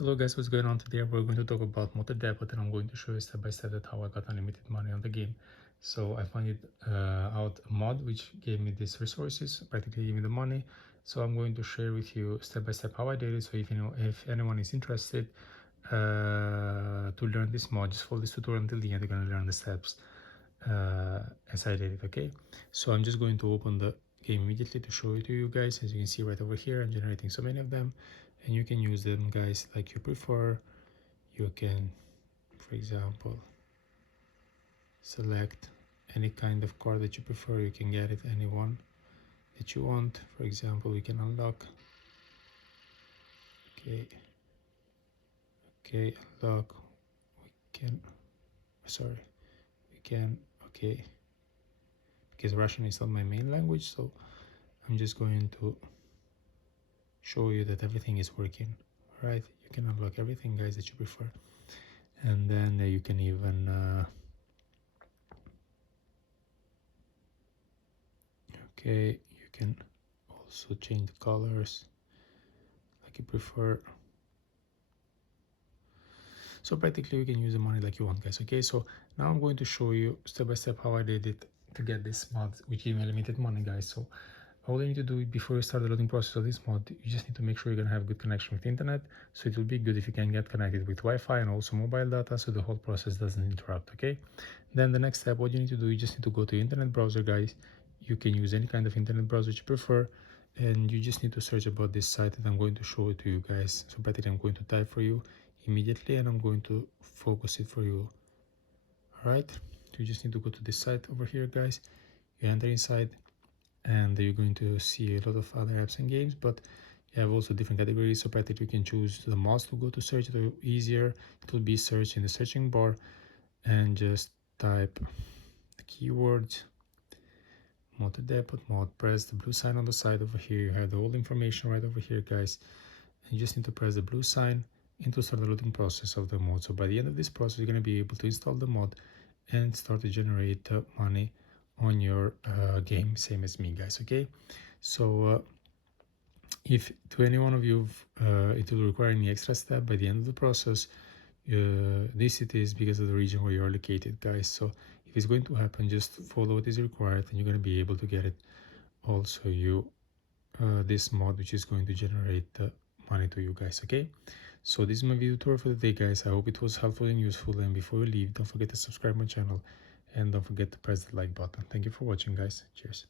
Hello guys, what's going on today? We're going to talk about motor depot and I'm going to show you step by step that how I got unlimited money on the game. So I found out a mod which gave me these resources, practically gave me the money. So I'm going to share with you step by step how I did it. So if anyone is interested to learn this mod, just follow this tutorial until the end. You're going to learn the steps as I did it. Okay, so I'm just going to open the game immediately to show it to you guys. As you can see right over here, I'm generating so many of them, and you can use them guys like you prefer. You can, for example, select any kind of card that you prefer. You can get it any one that you want. For example, we can unlock, okay, unlock, we can, sorry, we can, okay, because Russian is not my main language, so I'm just going to show you that everything is working. All right, you can unlock everything guys that you prefer, and then you can even okay, you can also change the colors like you prefer. So practically you can use the money like you want guys. Okay, so now I'm going to show you step by step how I did it to get this mod which gave me limited money guys. So all you need to do before you start the loading process of this mod, you just need to make sure you're gonna have good connection with internet. So it will be good if you can get connected with Wi-Fi and also mobile data, so the whole process doesn't interrupt. Okay, then the next step, what you need to do, you just need to go to internet browser guys. You can use any kind of internet browser you prefer, and you just need to search about this site that I'm going to show it to you guys. So practically I'm going to type for you immediately and I'm going to focus it for you. All right, you just need to go to this site over here guys. You enter inside and you're going to see a lot of other apps and games, but you have also different categories. So practically you can choose the mouse to go to search. It will be easier, it will be search in the searching bar and just type the keywords motor depot mod. Press the blue sign on the side over here. You have the whole information right over here guys, and you just need to press the blue sign and to start the loading process of the mod. So by the end of this process you're going to be able to install the mod and start to generate money on your game, same as me guys. Okay, so if to any one of you it will require any extra step by the end of the process, this it is because of the region where you are located guys. So if it's going to happen, just follow what is required and you're going to be able to get it also you this mod which is going to generate money to you guys. Okay, so this is my video tour for the day guys. I hope it was helpful and useful, and before you leave, don't forget to subscribe my channel and don't forget to press the like button. Thank you for watching guys. Cheers.